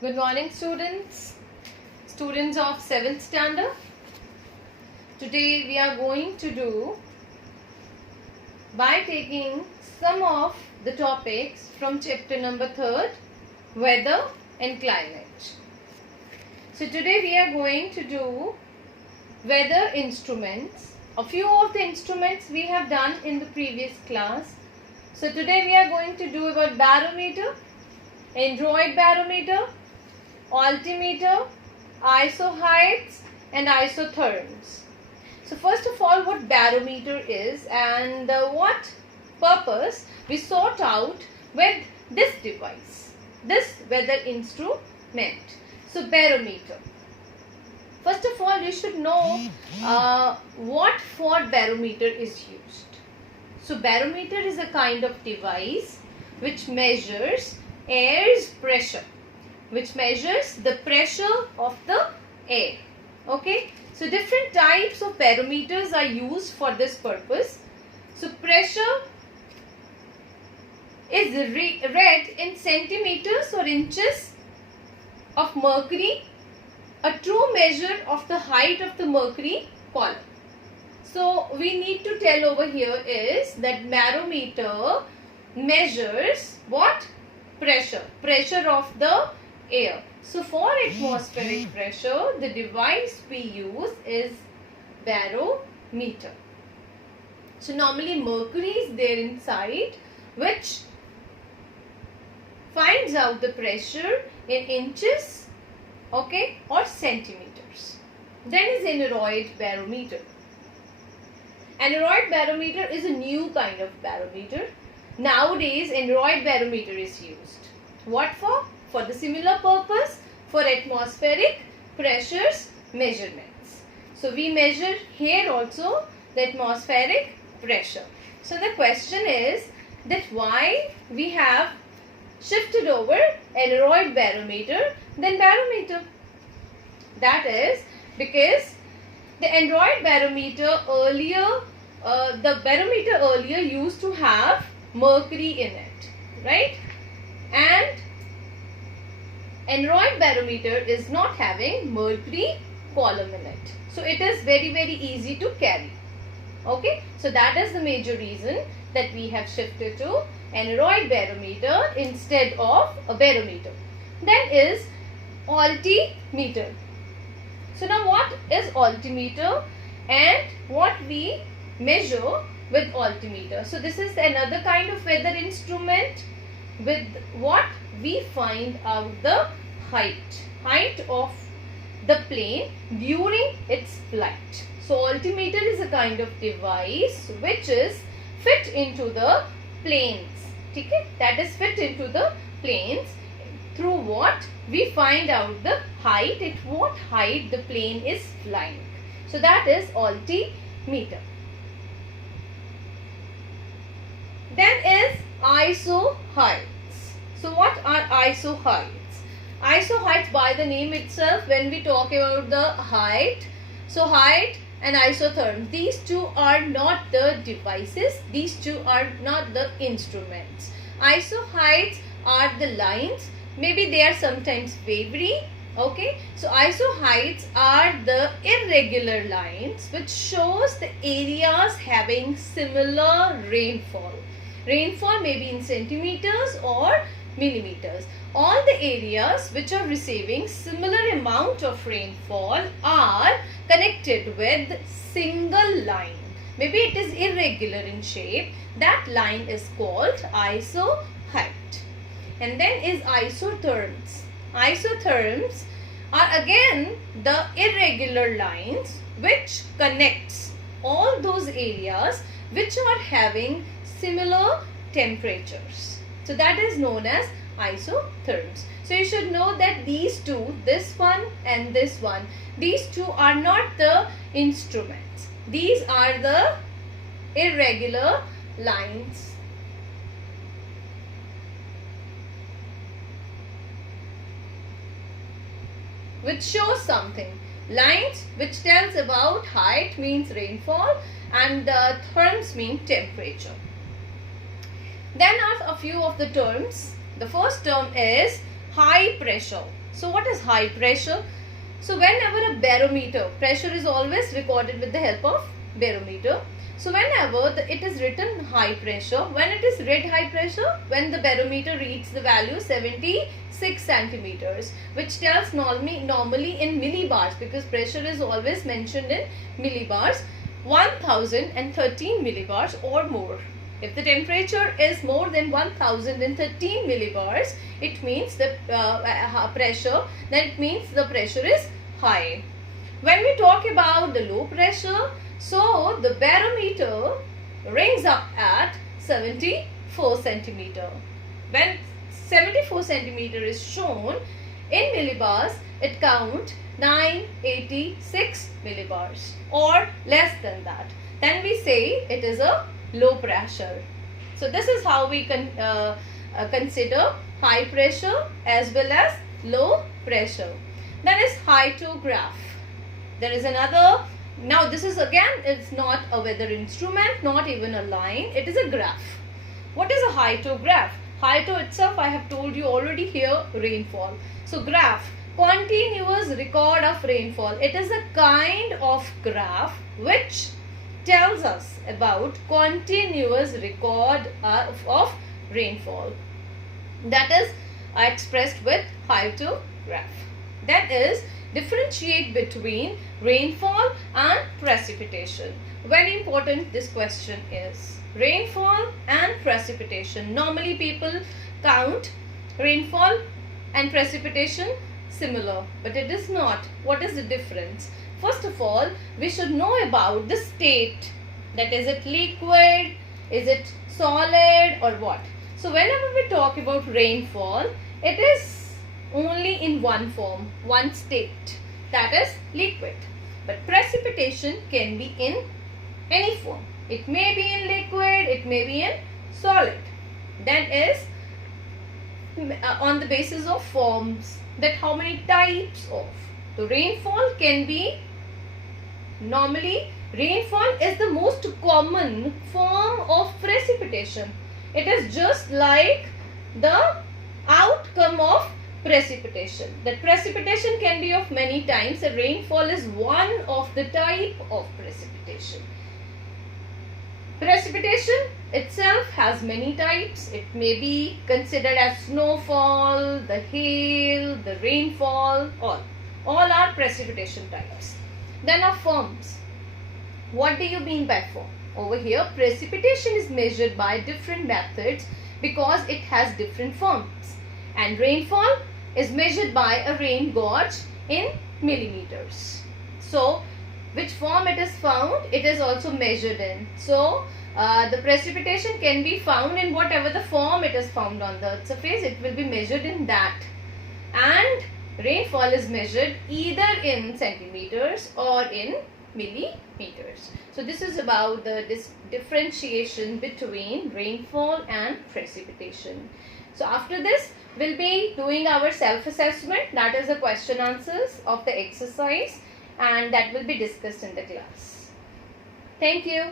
Good morning, students of 7th standard. Today we are going to do by taking some of the topics from chapter number 3rd, weather and climate. So today we are going to do weather instruments. A few of the instruments we have done in the previous class. So today we are going to do about barometer, Android barometer, altimeter, isoheights and isotherms. So first of all, what barometer is and what purpose we sort out with this device, this weather instrument. So barometer. First of all, you should know what for barometer is used. So barometer is a kind of device which measures air's pressure, which measures the pressure of the air. Okay, so different types of barometers are used for this purpose. So pressure is read in centimeters or inches of mercury, a true measure of the height of the mercury column. So we need to tell over here is that barometer measures what? Pressure of the air. So for atmospheric pressure, the device we use is barometer. So normally mercury is there inside, which finds out the pressure in inches, okay, or centimeters. Then is aneroid barometer. Aneroid barometer is a new kind of barometer. Nowadays, aneroid barometer is used. What for? For the similar purpose, for atmospheric pressures measurements. So we measure here also the atmospheric pressure. So the question is that why we have shifted over aneroid barometer than barometer. That is because the aneroid barometer earlier, the barometer earlier used to have mercury in it, right? And aneroid barometer is not having mercury column in it. So it is very easy to carry. Okay, so that is the major reason that we have shifted to aneroid barometer instead of a barometer. Then is altimeter. So now what is altimeter and what we measure with altimeter? So this is another kind of weather instrument with what we find out the height of the plane during its flight. So altimeter is a kind of device which is fit into the planes. Okay? That is fit into the planes through what we find out the height, at what height the plane is flying. So that is altimeter. Then is isoheights. So what are isoheights? Isoheights, by the name itself, when we talk about the height, so height and isotherms, these two are not the devices, these two are not the instruments. Isoheights are the lines, maybe they are sometimes wavering. Okay, so isoheights are the irregular lines which shows the areas having similar rainfall. Rainfall may be in centimeters or millimeters. All the areas which are receiving similar amount of rainfall are connected with single line. Maybe it is irregular in shape. That line is called isoheight. And then is isotherms. Isotherms are again the irregular lines which connects all those areas which are having similar temperatures. So that is known as isotherms. So you should know that these two, this one and this one, these two are not the instruments. These are the irregular lines. Which shows something. Lines which tells about height means rainfall and therms mean temperature. Then are a few of the terms. The first term is high pressure. So what is high pressure? So whenever a barometer, pressure is always recorded with the help of barometer. So whenever it is written high pressure, when it is read high pressure, when the barometer reads the value 76 centimeters, which tells normally in millibars, because pressure is always mentioned in millibars, 1013 millibars or more. If the temperature is more than 1013 millibars, it means the pressure, then it means the pressure is high. When we talk about the low pressure, so the barometer rings up at 74 centimeter. When 74 centimeter is shown in millibars, it counts 986 millibars or less than that. Then we say it is a low pressure. So this is how we can consider high pressure as well as low pressure. Then is hydrograph. There is another. Now this is again, it's not a weather instrument, not even a line, it is a graph. What is a hydrograph? Hydro itself, I have told you already here, rainfall. So graph, continuous record of rainfall. It is a kind of graph which tells us about continuous record of rainfall. That is expressed with hydrograph. That is, differentiate between rainfall and precipitation. Very important this question is. Rainfall and precipitation. Normally people count rainfall and precipitation similar, but it is not. What is the difference? First of all, we should know about the state. That is it liquid, is it solid or what? So whenever we talk about rainfall, it is only in one form, one state, that is liquid. But precipitation can be in any form. It may be in liquid, it may be in solid. Then is on the basis of forms, that how many types of. So rainfall can be, normally rainfall is the most common form of precipitation. It is just like the outcome of precipitation. That precipitation can be of many types. A rainfall is one of the type of precipitation. Precipitation itself has many types. It may be considered as snowfall, the hail, the rainfall, all are precipitation types. Then of forms. What do you mean by form? Over here, precipitation is measured by different methods because it has different forms. And rainfall is measured by a rain gauge in millimeters. So, which form it is found, it is also measured in. So, the precipitation can be found in whatever the form it is found on the surface, it will be measured in that. And rainfall is measured either in centimeters or in millimeters. So, this is about the differentiation between rainfall and precipitation. So, after this, we'll be doing our self-assessment, that is the question answers of the exercise, and that will be discussed in the class. Thank you.